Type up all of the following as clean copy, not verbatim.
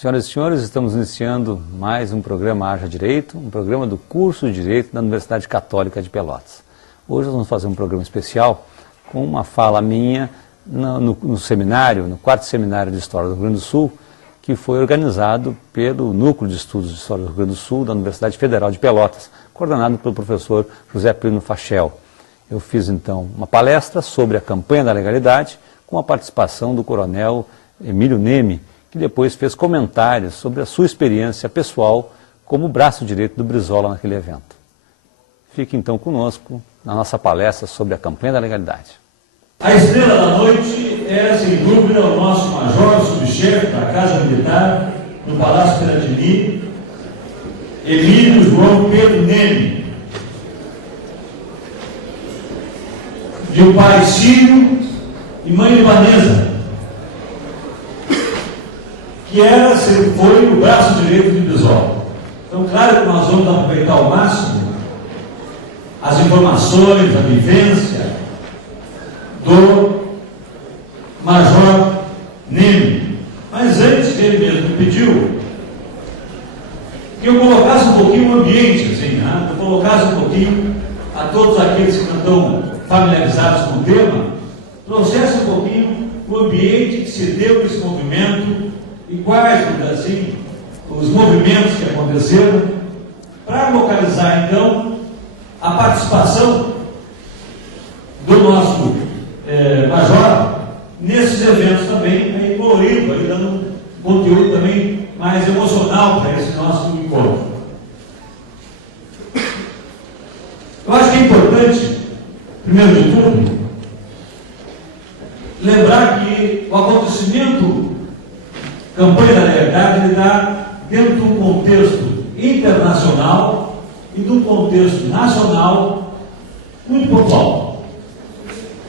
Senhoras e senhores, estamos iniciando mais um programa Haja Direito, um programa do curso de Direito da Universidade Católica de Pelotas. Hoje nós vamos fazer um programa especial com uma fala minha no seminário, no 4º Seminário de História do Rio Grande do Sul, que foi organizado pelo Núcleo de Estudos de História do Rio Grande do Sul da Universidade Federal de Pelotas, coordenado pelo professor José Plínio Fachel. Eu fiz então uma palestra sobre a campanha da legalidade com a participação do coronel Emílio Neme, que depois fez comentários sobre a sua experiência pessoal como braço direito do Brizola naquele evento. Fique então conosco na nossa palestra sobre a campanha da legalidade. A estrela da noite é, sem dúvida, o nosso major subchefe da Casa Militar, no Palácio Piratini, Emílio João Pedro Neme, de um pai sírio e mãe libanesa, que foi o braço direito de Brizola. Então, claro que nós vamos aproveitar ao máximo as informações, a vivência do Major Neme. Mas antes, ele mesmo pediu que eu colocasse um pouquinho o ambiente, assim, né? Eu colocasse um pouquinho a todos aqueles que não estão familiarizados com o tema, trouxesse um pouquinho o ambiente que se deu nesse movimento e quais, assim, os movimentos que aconteceram, para localizar, então, a participação do nosso major nesses eventos também, aí colorido, aí dando um conteúdo também mais emocional para esse nosso encontro. Eu acho que é importante, primeiro de tudo, lembrar que o acontecimento campanha da legalidade, ele está dentro de um contexto internacional e de um contexto nacional muito pontual.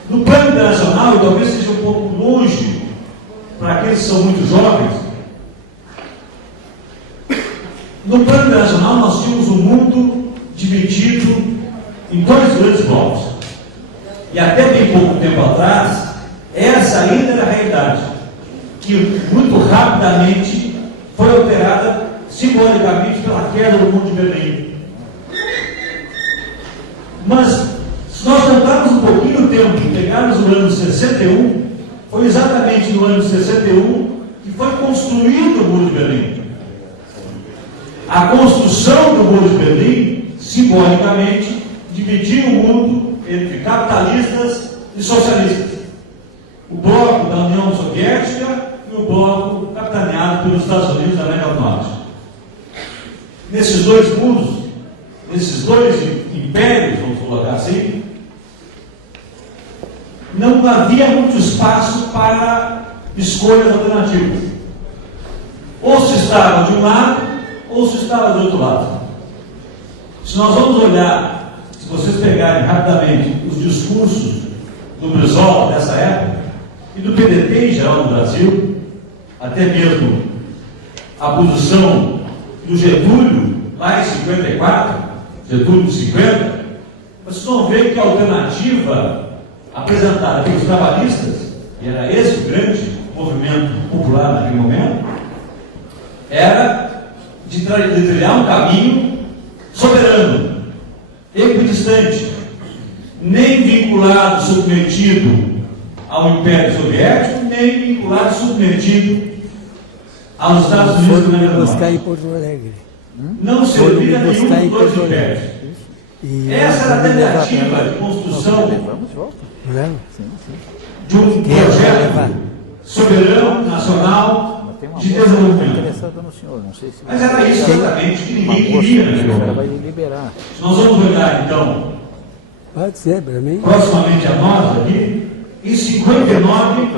No plano internacional, e talvez seja um pouco longe para aqueles que são muito jovens, no plano internacional nós tínhamos um mundo dividido em dois grandes blocos. E até bem pouco tempo atrás, essa ainda era a realidade, que muito rapidamente foi alterada simbolicamente pela queda do Muro de Berlim. Mas, se nós voltarmos um pouquinho no tempo e pegarmos o ano 61, foi exatamente no ano 61 que foi construído o Muro de Berlim. A construção do Muro de Berlim, simbolicamente, dividiu o mundo entre capitalistas e socialistas. O bloco da União Soviética e o bloco capitaneado pelos Estados Unidos da América do Norte. Nesses dois mundos, nesses dois impérios, vamos colocar assim, não havia muito espaço para escolhas alternativas. Ou se estava de um lado, ou se estava do outro lado. Se nós vamos olhar, se vocês pegarem rapidamente os discursos do Brizola dessa época, e do PDT em geral no Brasil, até mesmo a posição do Getúlio, lá em 54, Getúlio de 50, vocês vão ver que a alternativa apresentada pelos trabalhistas, e era esse o grande movimento popular naquele momento, era de trilhar um caminho soberano, equidistante, nem vinculado, submetido ao Império Soviético, nem vinculado, submetido aos Estados Unidos da América do Norte. Não servia nenhum dos dois impérios. Essa era a tentativa de construção de um projeto soberano, nacional, de desenvolvimento. Mas era isso exatamente que ninguém queria. Se nós vamos olhar, então, proximamente a nós aqui, em 59,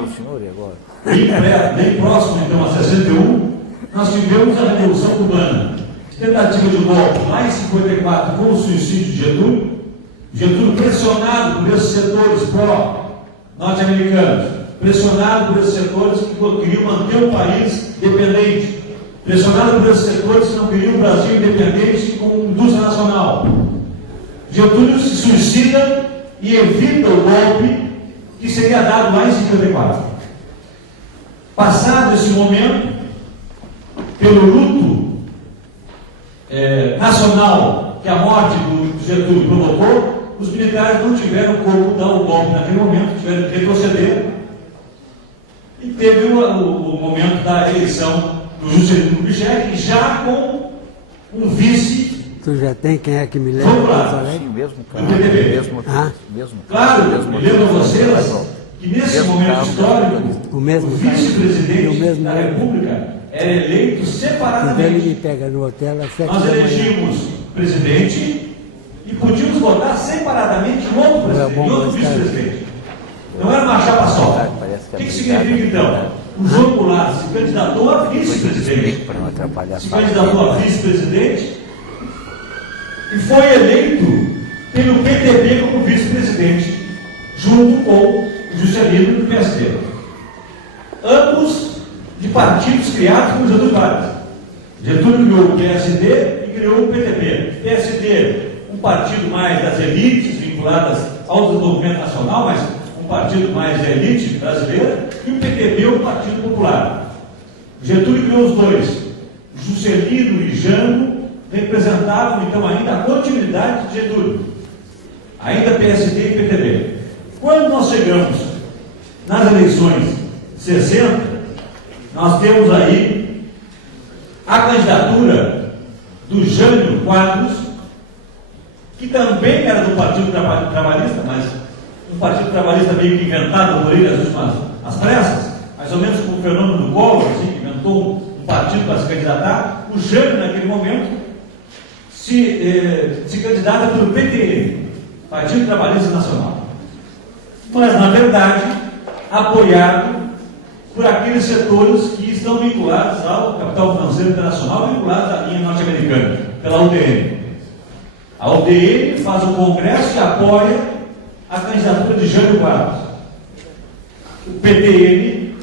bem próximo então a 61, nós tivemos a Revolução Cubana, tentativa de golpe lá em 54 com o suicídio de Getúlio. Getúlio pressionado por esses setores pró-norte-americanos, pressionado por esses setores que queriam manter o país dependente, pressionado por esses setores que não queriam o Brasil independente com indústria nacional. Getúlio se suicida e evita o golpe que seria dado lá em 54. Passado esse momento, pelo luto nacional que a morte do Getúlio provocou, os militares não tiveram como dar o golpe naquele momento, tiveram que retroceder, e teve o momento da eleição do Juscelino Kubitschek, já com um vice. Tu já tem quem é que me lembra? Sim, mesmo do PTB. Claro, me lembro a vocês que nesse momento histórico, o vice-presidente da República era eleito separadamente. Ele me pega no hotel às 7 Nós elegimos presidente e podíamos votar separadamente em outro presidente, em outro vice-presidente. Não era uma chapa só. O que significa então? O João Goulart se candidatou a vice-presidente. Se candidatou a vice-presidente e foi eleito pelo PTB como vice-presidente, junto com o Juscelino do PSD. Ambos de partidos criados por Getúlio Vargas. Getúlio criou o PSD e criou o PTB. PSD, um partido mais das elites vinculadas ao desenvolvimento nacional, mas um partido mais da elite brasileira, e o PTB, um partido popular. Getúlio criou os dois. Juscelino e Jango representavam então ainda a continuidade de Getúlio, ainda PSD e PTB. Quando nós chegamos nas eleições 60, nós temos aí a candidatura do Jânio Quadros, que também era do Partido Trabalhista, mas um Partido Trabalhista meio que inventado por ele às pressas, mais ou menos como o fenômeno do Collor, assim, que inventou um partido para se candidatar. O Jânio, naquele momento, se candidata pelo PTN, Partido Trabalhista Nacional. Mas, na verdade, apoiado por aqueles setores que estão vinculados ao capital financeiro internacional, vinculados à linha norte-americana, pela UDN. A UDN faz o congresso e apoia a candidatura de Jânio Quadros. O PTN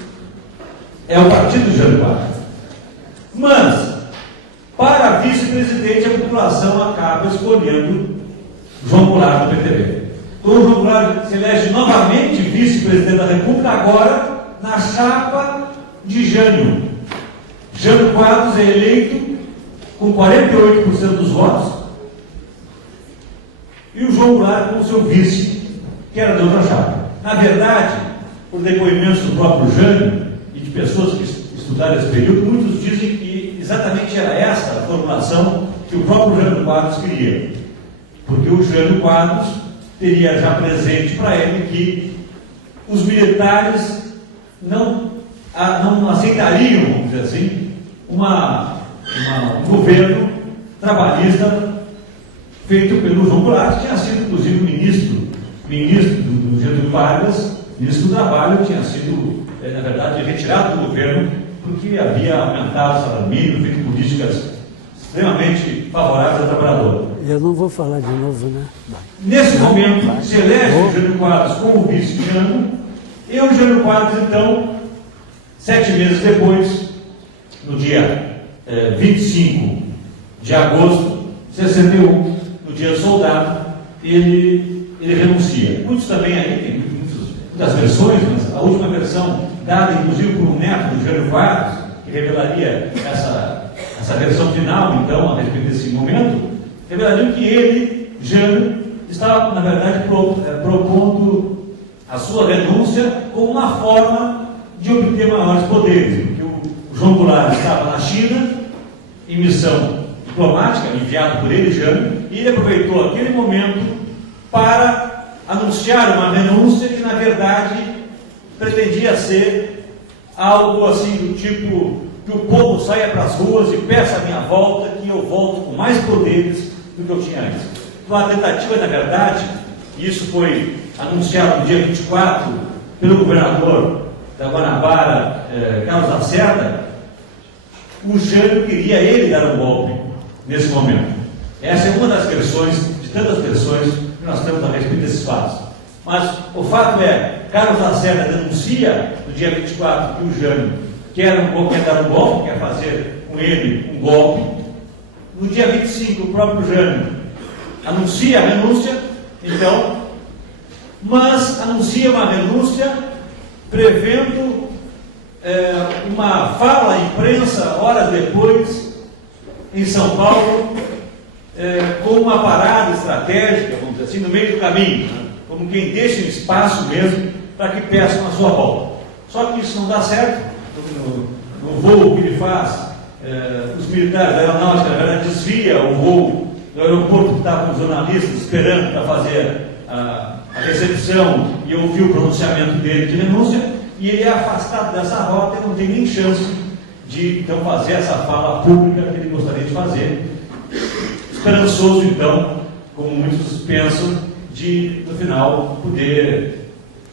é o partido de Jânio Quadros. Mas, para vice-presidente, a população acaba escolhendo João Goulart do PTB. Então, o João Goulart se elege novamente vice-presidente da República, agora na chapa de Jânio. Jânio Quadros é eleito com 48% dos votos e o João Goulart como seu vice, que era de outra chapa. Na verdade, por depoimentos do próprio Jânio e de pessoas que estudaram esse período, muitos dizem que exatamente era essa a formulação que o próprio Jânio Quadros queria. Porque o Jânio Quadros teria já presente para ele que os militares não aceitariam, vamos dizer assim, um governo trabalhista feito pelo João Goulart, que tinha sido, inclusive, ministro do Getúlio Vargas, ministro do Trabalho, tinha sido, na verdade, retirado do governo porque havia aumentado o salário mínimo, feito políticas extremamente favoráveis ao trabalhador. Eu não vou falar de novo, né? Nesse momento, se elege o Jânio Quadros como vice de Jango, e o Jânio Quadros, então, 7 meses depois, no dia 25 de agosto de 61, no dia do soldado, ele renuncia. Muitos também aí, tem muitas versões, mas a última versão, dada inclusive por um neto do Jânio Quadros, que revelaria essa versão final, então, a respeito desse momento, revelaria que ele, Jânio, estava, na verdade, propondo a sua renúncia como uma forma de obter maiores poderes, porque o João Goulart estava na China, em missão diplomática, enviado por ele, Jânio, e ele aproveitou aquele momento para anunciar uma renúncia que, na verdade, pretendia ser algo assim do tipo que o povo saia para as ruas e peça a minha volta, que eu volto com mais poderes do que eu tinha antes. Então, a tentativa, na verdade, e isso foi anunciado no dia 24 pelo governador da Guanabara, Carlos Lacerda, o Jânio queria ele dar um golpe nesse momento. Essa é uma das versões, de tantas versões que nós temos a respeito desses fatos. Mas o fato é, Carlos Lacerda denuncia no dia 24 que o Jânio quer dar um golpe, quer fazer com ele um golpe. No dia 25, o próprio Jânio anuncia a renúncia, então, mas anuncia uma renúncia prevendo uma fala à imprensa, horas depois, em São Paulo, com uma parada estratégica, vamos dizer assim, no meio do caminho, né? Como quem deixa um espaço mesmo para que peçam a sua volta. Só que isso não dá certo. No voo que ele faz, os militares da aeronáutica, na verdade, desvia o voo do aeroporto que estavam os jornalistas esperando para fazer a recepção e ouvir o pronunciamento dele de renúncia, e ele é afastado dessa rota e não tem nem chance de, então, fazer essa fala pública que ele gostaria de fazer. Esperançoso, então, como muitos pensam, de, no final, poder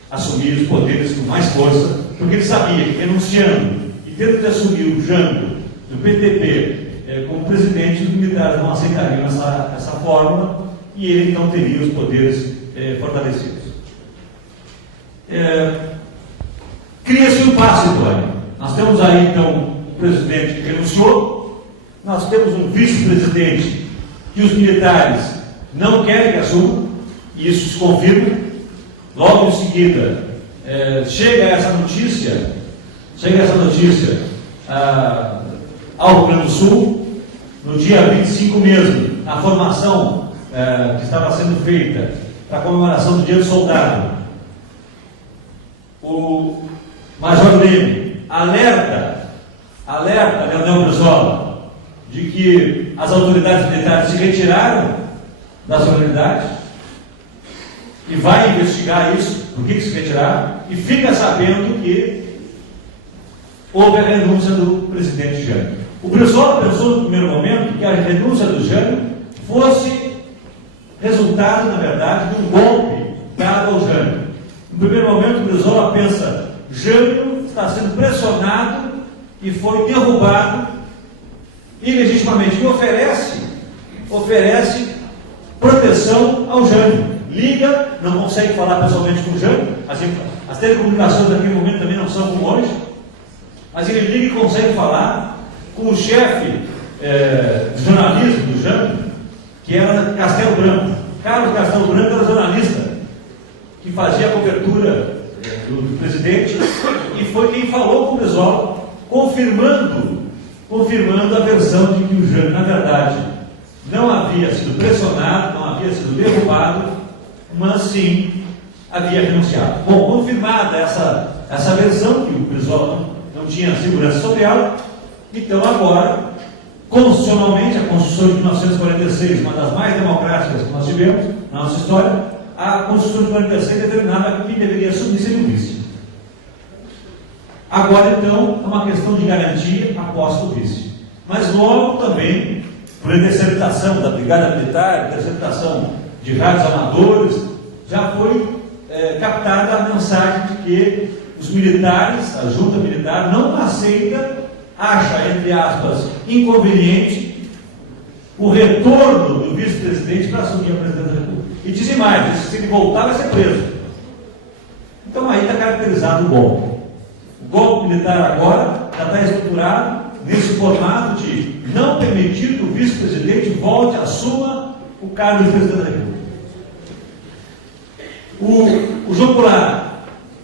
assumir os poderes com mais força, porque ele sabia que, renunciando e tendo de assumir o Jango do PTB como presidente, os militares não aceitariam essa fórmula e ele então teria os poderes fortalecidos. Cria-se um impasse, Antônio. Nós temos aí, então, o presidente que renunciou, nós temos um vice-presidente que os militares não querem que assuma, e isso se confirma. Logo em seguida, chega essa notícia ao Rio Grande do Sul, no dia 25 mesmo, na formação que estava sendo feita para a comemoração do Dia do Soldado. O Major Leme alerta Leonel Brizola de que as autoridades militares se retiraram da solenidade e vai investigar isso, por que se retiraram, e fica sabendo que houve a renúncia do presidente Jânio. O Brizola pensou no primeiro momento que a renúncia do Jânio fosse resultado, na verdade, de um golpe dado ao Jânio. No primeiro momento, o Brizola pensa: Jânio está sendo pressionado e foi derrubado ilegitimamente, e oferece proteção ao Jânio. Liga, não consegue falar pessoalmente com o Jânio, as telecomunicações naquele momento também não são como hoje, mas ele liga e consegue falar com o chefe de jornalismo do Jânio, que era Castelo Branco. Carlos Castelo Branco era jornalista que fazia a cobertura do presidente e foi quem falou com o Brizola, confirmando a versão de que o Jânio, na verdade, não havia sido pressionado, não havia sido derrubado, mas sim havia renunciado. Bom, confirmada essa versão, que o Brizola não tinha segurança sobre ela, então agora, constitucionalmente, a Constituição de 1946, uma das mais democráticas que nós tivemos na nossa história, a Constituição de 1946 determinava que quem deveria assumir seria o vice. Agora, então, é uma questão de garantia após o vice. Mas logo também, por interceptação da Brigada Militar, interceptação de rádios amadores, já foi captada a mensagem de que os militares, a junta militar, não aceita, acha, entre aspas, inconveniente o retorno do vice-presidente para assumir a presidência da República. E dizem mais, se ele voltar, vai ser preso. Então aí está caracterizado o golpe. O golpe militar agora já está estruturado nesse formato de não permitir que o vice-presidente volte, assuma o cargo de presidente da República. O João Goulart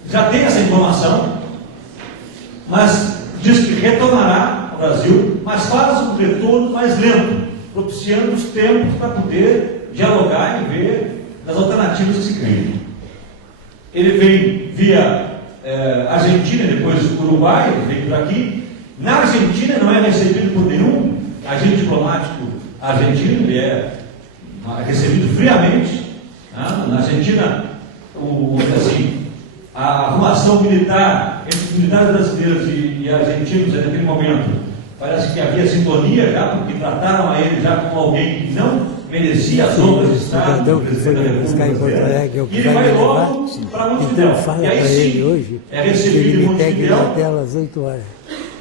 já tem essa informação, mas diz que retornará ao Brasil, mas faz um retorno mais lento, propiciando os tempos para poder dialogar e ver as alternativas que se criam. Ele vem via Argentina, depois Uruguai, ele vem por aqui. Na Argentina não é recebido por nenhum agente diplomático argentino, ele é recebido friamente. Na Argentina, a arrumação militar entre os militares brasileiros e argentinos naquele momento, parece que havia sintonia já, porque trataram a ele já como alguém que não merecia as honras de Estado, do presidente da República. E ele vai logo para Montevidéu. Então fala e aí para sim, ele hoje é que recebido ele em me pegue na Montevidéu tela às 8 horas.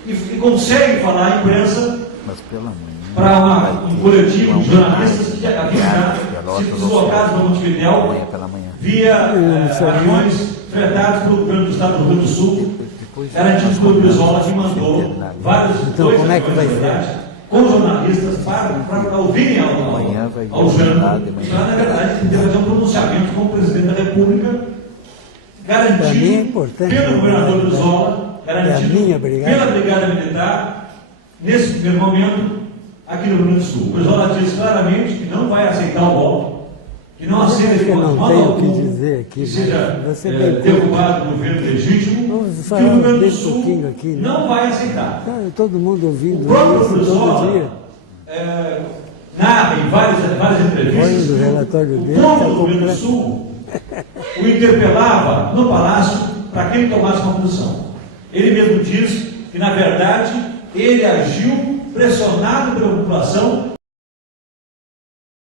e consegue falar à imprensa Mas pela manhã, para um coletivo de jornalistas que haviam sido deslocados para Montevidéu amanhã pela manhã. via aviões fretados pelo governo do Estado do Rio Grande do Sul, garantidos pelo Brizola, que mandou vários Então, como é que vai ser? com jornalistas para ouvirem ao Jânio, para, na verdade, poder fazer um pronunciamento como presidente da República, Para mim é garantido importante, pelo governador Brizola garantido minha brigada? pela Brigada Militar, nesse primeiro momento, aqui no Rio Grande do Sul. O Brizola diz claramente que não vai aceitar o golpe, que não aceita de não modo tenho o algum que dizer aqui, que seja você bem derrubado o governo legítimo, Vamos que o falar Rio Grande do bem Sul pouquinho aqui, né? não vai aceitar. Tá, todo mundo ouvindo O próprio isso todo Brizola dia. narra em várias entrevistas Olha o que relatório o dele, povo tá do Rio Grande do completo. Sul o interpelava no Palácio para que ele tomasse uma posição. Ele mesmo diz que, na verdade, ele agiu pressionado pela população